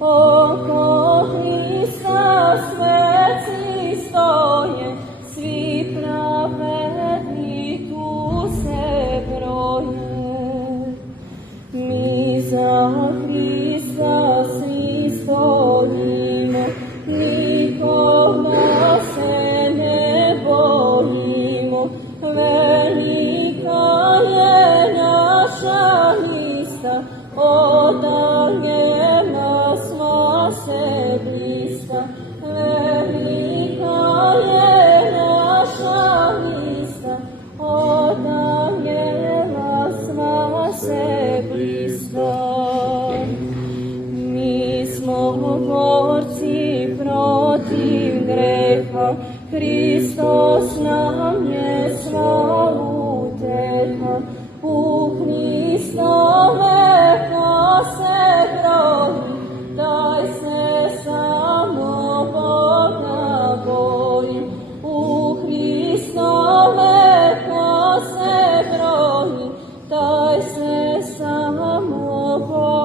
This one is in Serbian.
oko Hrista sveci stoje, svi pravedni tu se broje. Mi za Hrista svi stojimo, nikoga se ne bojimo, velika je naša lista, od angela smo se bliska. Velika je naša lista, od angela smo se bliska. Mi smo borci protiv greha, Hristos nam je sva uteha. U Hristove ko se broji, taj se samo Boga boji. U Hristove ko se broji, taj se samo Boga